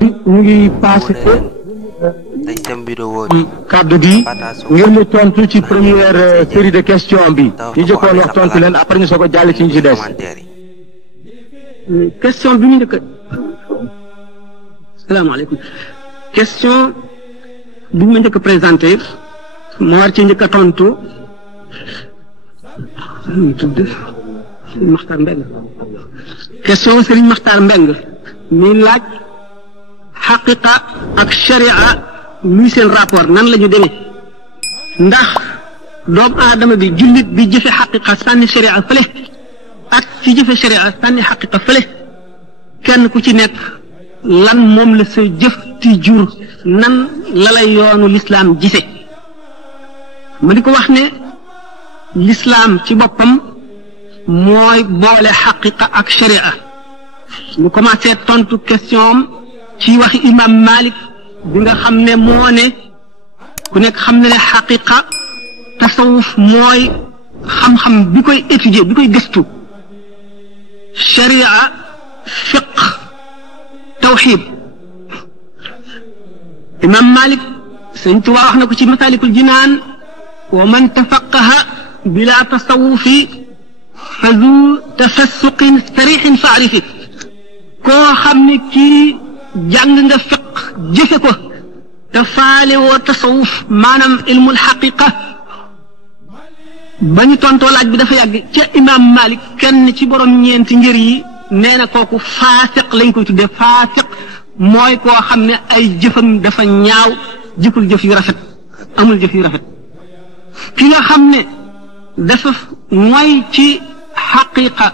ñu ngi passé kaddu gi ngeen ñu tontu ci première série de questions bi ñu jëkkoon wax tontu leen après ñu soog a jàll ci ñu ci des. question bi ñu njëkk a salaamaaleykum question bi ñu ma njëkk a présenté moo war ci njëkk a tontu Maxtar Mbeng question Serigne Maxtar Mbeng mi laaj xaqiqa ak sharia muy seen rapport nan la ñu demee ndax doomu aadama bi jullit bi jëfe xaqiqa sànni sharia fële ak ci jëfe sharia sànni xaqiqa fële kenn ku ci nekk lan moom la sa jëf ti jur nan la lay yoonu lislaam gise ma di ko wax ne lislaam ci boppam mooy boole xaqiqa ak sharia ñu commencé tontu question ci waxi imam Malik bi nga xam ne moo ne ku nekk xam ne ne xaqiqa tasawuf mooy xam-xam bi koy étudier bi koy gëstu sharia fiq tawxid imam Malik Sëñ Tuubaa wax na ko ci Masaalikul Jinaan wa man tafaqaha bila tasawufi fa zu tafassuqin sarixin faarifi koo xam ne kii jàng nga fiq jëfe ko te faale woo tasawuf maanaam ilmul xaqiqa ba ñu tontoo laaj bi dafa yàgg ca imam Malik kenn ci borom ñeenti ngir yi nee na kooku faasiq lañ koy tuddee faasiq mooy koo xam ne ay jëfam dafa ñaaw jëful jëf yu rafet amul jëf yu rafet ki nga xam ne dafa mooy ci xaqiqa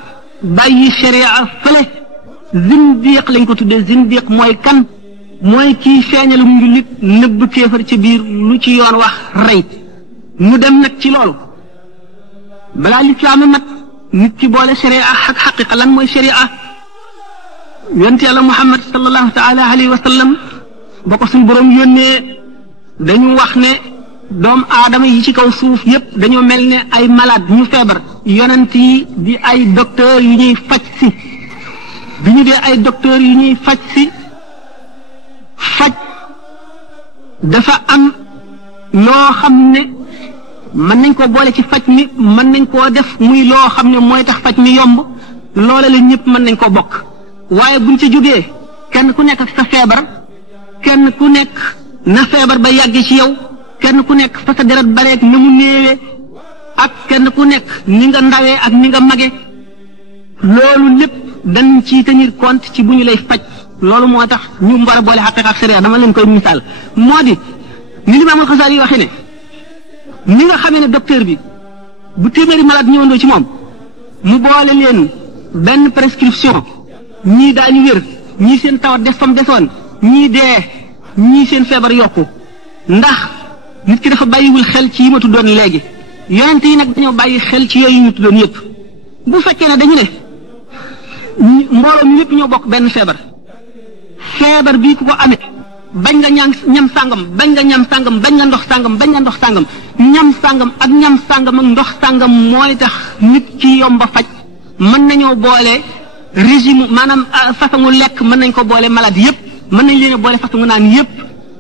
bàyyi sharia fële zindiq lañ ko tuddee zindiq mooy kan mooy kii feeñalu njulit nëbb kéefar ci biir lu ci yoon wax rey mu dem nag ci loolu balaa lislaam mat nit ki boole sharia ak xaqiqa lan mooy sharia yonent yàlla Muhammad sallallahu taala alayhi wa sallam ba ko suñ boroom yónnee dañu wax ne doomu aadama yi ci kaw suuf yépp dañoo mel ne ay malade ñu feebar yonent yi di ay docteur yu ñuy faj si bi ñu dee ay docteur yu ñuy faj si faj dafa am loo xam ne mën nañ ko boole ci faj mi mën nañ koo def muy loo xam ne mooy tax faj mi yomb loola la ñëpp mën nañ ko bokk waaye buñ ci jógee kenn ku nekk ak sa feebar kenn ku nekk na feebar ba yàgg ci yow kenn ku nekk fa sa deret bareeg na mu néewee ak kenn ku nekk ni nga ndawee ak ni nga mage loolu lépp dañ ci tenir compte ci bu ñu lay faj loolu moo tax ñu war a boole xaqiqa ak sharia dama leen koy misaal moo di ni Imaam Al-Xasaali yi waxee ne ni nga xamee ne docteur bi bu téeméeri malade ñëwandoo ci moom mu boole leen benn prescription ñii daañu wér ñii seen tawat des fam desoon ñii dee ñii seen feebar yokku ndax nit ki dafa bàyyiwul xel ci yi ma tuddoon léegi yonent yi nag dañoo bàyyi xel ci yooyu ñu tuddoon yëpp bu fekkee ne dañu ne mbooloo mi ñëpp ñoo bokk benn feebar feebar bii ku ko amee bañ nga ñam sàngam bañ nga ñam sàngam bañ nga ndox sàngam bañ nga ndox sàngam ñam sàngam ak ñam sàngam ak ndox sàngam mooy tax nit ki yomba faj mën nañoo boole régime maanaam façon lekk mën nañ ko boole malade yëpp mën nañ leen a boole façon naan yëpp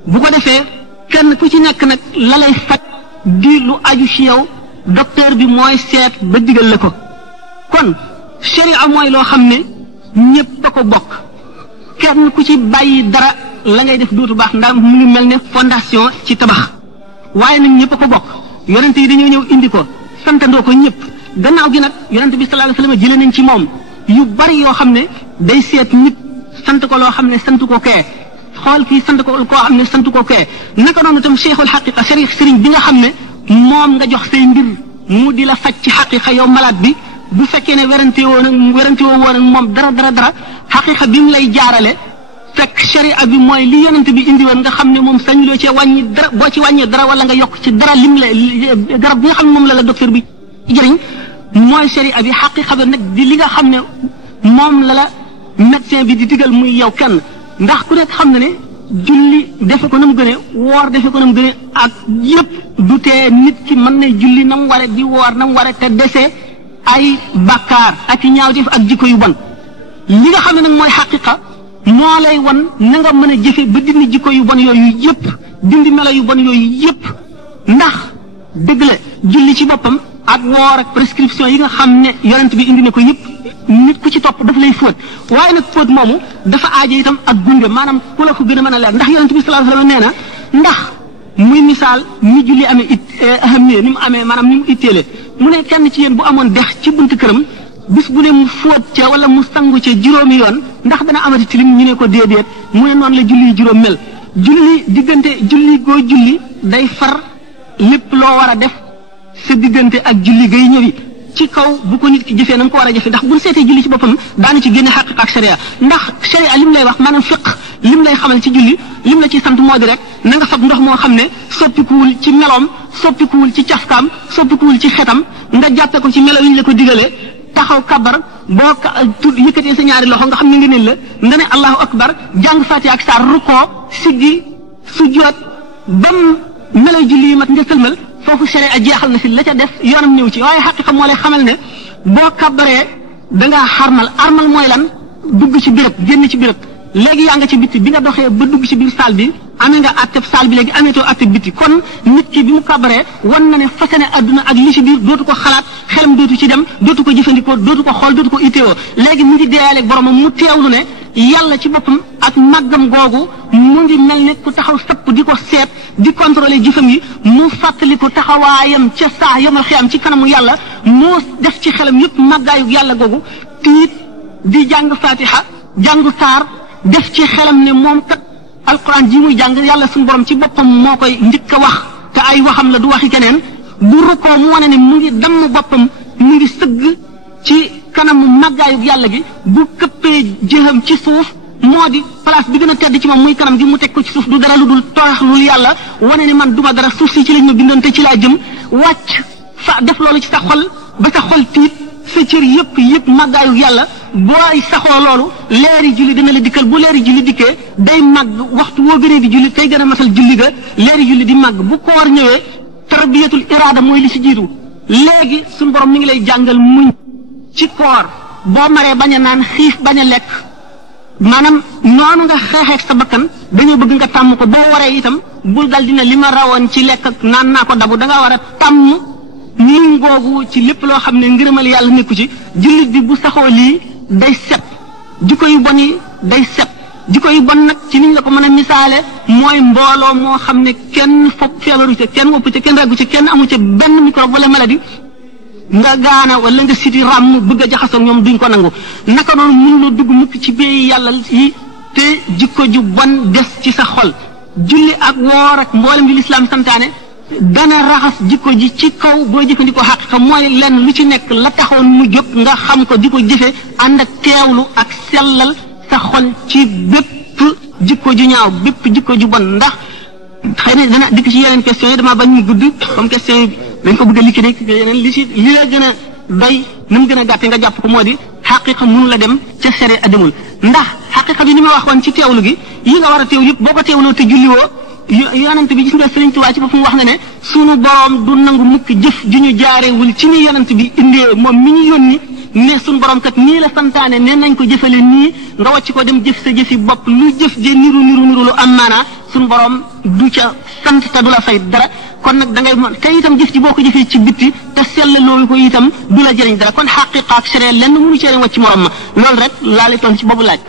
bu ko defee kenn ku ci nekk nag la lay faj di lu aju ci yow docteur bi mooy seet ba digal la ko kon sharia mooy loo xam ne ñëpp a ko bokk kenn ku ci bàyyi dara la ngay def dootu baax ndax mu ngi mel ne fondation ci tabax waaye nag ñëpp a ko bokk yonent yi dañoo ñëw indi ko santandoo ko ñëpp gannaaw gi nag yonent bi sallallahu alayhi wasallam jëlee nañ ci moom yu bari yoo xam ne day seet nit sant ko loo xam ne sant ko kee xool kii sant ko koo xam ne sant ko kee naka noonu itam cheikhul xaqiqa sëriñ bi nga xam ne moom nga jox say mbir mu di la faj ci xaqiqa yow malade bi bu fekkee ne werante woo woon ak moom dara xaqiqa bi mu lay jaarale fekk sharia bi mooy li yonent bi indi woon nga xam ne moom sañuloo cee wàññi dara boo ci wàññee dara wala nga yokk ci dara lim la garab bi nga xam ne moom la docteur bi jëriñ mooy sharia bi xaqiqa bi nag di li nga xam ne moom la médecin bi di digal muy yow kenn ndax ku nekk xam na ne julli defe ko na mu gënee woor defe ko na mu gënee ak yëpp du tee nit ki mën na julli na mu ware di woor na mu ware te dese ay bakkaar ak ñaawteef ak jikko yu bon li nga xam ne nag mooy xaqiqa moo lay wan na nga mën a jëfe ba dindi jikko yu bon yooyu yëpp dindi melo yu bon yooyu yëpp ndax dëgg la julli ci boppam ak woor ak prescription yi nga xam ne yonent bi indi na ko yëpp nit ku ci topp daf lay fóot waaye nag fóot moomu dafa aajo itam ak gunge maanaam ku la ko gën a mën a leer ndax yonent bi sallallahu alayhi wasallam nee na ndax muy misaal ni julli amee ahamiyya ni mu amee maanaam ni mu itteele mu ne kenn ci yéen bu amoon dex ci buntu këram bis bu ne mu fóot ca wala mu sangu ca juróomi yoon ndax dana amati tilim ñu ne ko déedéet mu ne noonu la julli juróom mel julli diggante julli goo julli day far lépp loo war a def sa diggante ak julli gay ñëwi ci kaw bu ko nit ki jëfee na nga ko war a jëfee ndax buñ seetee julli ci boppam daanu ci génne xaqiqa ak sharia ndax sharia lim lay wax maanaam fiq lim lay xamal ci julli lim la ci sant moo di rek na nga fab ndox moo xam ne soppikuwul ci meloom soppikuwul ci cafkaam soppikuwul ci xetam nga jàppe ko ci melo yi ñu la ko digalee taxaw kabar boo tudd yëkkatee sa ñaari loxo nga xam ne nga ne la nga ne allahu akbar jàng fatiha ak saar rukkoo siggi sujjoot bam melo julli yi mat nga sëlmal foofu sharia jeexal na si la ca def yoonam ñëw ci waaye xaqiqa moo lay xamal ne boo kabaree dangaa xarmal armal mooy lan dugg ci béréb génn ci béréb léegi yaa nga ci bitti bi nga doxee ba dugg ci biir saal bi amee nga atteb saal bi léegi ameetoo atteb bitti kon nit ki bi mu kabaree wan na ne fase ne adduna ak li ci biir dootu ko xalaat xelam dootu ci dem dootu ko jëfandikoo dootu ko xool dootu ko itteewoo léegi mu ngi deeyaaleeg boromam mu teewlu ne yàlla ci boppam ak màggam googu mu ngi mel ne ku taxaw sëpp di ko seet di contrôler jëfam yi mu fàttali ko taxawaayam ca saa yamal xiyam ci kanamu yàlla moo def ci xelam yëpp màggaayu yàlla googu tiit di jàng fatiha jàngu saar def ci xelam ne moom kat alquran ji muy jàng yàlla suñu borom ci boppam moo koy njëkk a wax te ay waxam la du waxi keneen bu rukkoo mu wane ne mu ngi damm boppam mu ngi sëgg ci kanamu màggaayu yàlla gi bu këppee jëxam ci suuf moo di place bi gën a tedd ci moom muy kanam gi mu teg ko ci suuf du dara lu dul toroxlul yàlla wane ne man duma dara suuf si ci lañ ma bindoon te ci laa jëm wàcc fa def loolu ci sa xol ba sa xol tiit sa cër yëpp màggaayu yàlla booy saxoo loolu leeri julli dina la dikkal bu leeri julli dikkee day màgg waxtu woo gënee di julli tey gën a masal julli ga leeri julli di màgg bu koor ñëwee tarbiyatul iraada mooy li ci jiitu léegi suñu borom mi ngi lay jàngal muñ ci koor boo maree bañ a naan xiif bañ a lekk maanaam noonu nga xeexeeg sa bakkan dañoo bëgg nga tàmm ko boo waree itam bul dal dina li ma rawoon ci lekk ak naan naa ko dabu da ngaa war a tàmm muñ googu ci lépp loo xam ne ngërëmal yàlla nekku ci jullit bi bu saxoo lii day set jikko yu bon yi day set jikko yu bon nag ci niñ la ko mën a misaale mooy mbooloo moo xam ne kenn fopp feebaru ci kenn wopp ci kenn raggu ci kenn amu ci benn microbe wala maladie nga gaana wala nga siti ràmm bëgg a jaxasoo ñoom duñ ko nangu naka noonu mënuloo dugg mukk ci béy yàlla yi te jikko ju bon des ci sa xol julli ak woor ak mboolem bi lislaam santaane dana raxas jikko ji ci kaw boo jëfandikoo xaqiqa mooy lenn lu ci nekk la taxoon mu jóg nga xam ko di ko jëfe ànd ak teewlu ak sellal sa xol ci bépp jikko ju ñaaw bépp jikko ju bon ndax xëy na dana dikk ci yeneen question yi dama bañ mu gudd comme question yi dañ ko bëgg a liquider yeneen li la gën a doy ni mu gën a gàtte nga jàpp ko moo di xaqiqa mënu la dem ca sere a demul ndax xaqiqa bi ni ma waxoon ci teewlu gi yi nga war a teew yëpp boo ko teewloo te julliwoo yonent bi gis nga Sëriñ Tuubaa ci boppam wax na ne sunu borom du nangu mukk jëf ju ñu jaarewul ci ni yonent bi indee moom mi ñu yónni ne sunu borom kat nii la santaane ne nañ ko jëfale nii nga wàcc ko dem jëf sa jëfi bopp lu jëf je niru lu am maanaa sunu borom du ca sant te du la fay dara kon nag da ngay mën te itam jëf ji boo ko jëfee ci bitti te sell loolu ko itam du la jëriñ dara kon xaqiqa ak sharia lenn mënu cee wàcc morom ma loolu rek laa lay toon ci boobu laaj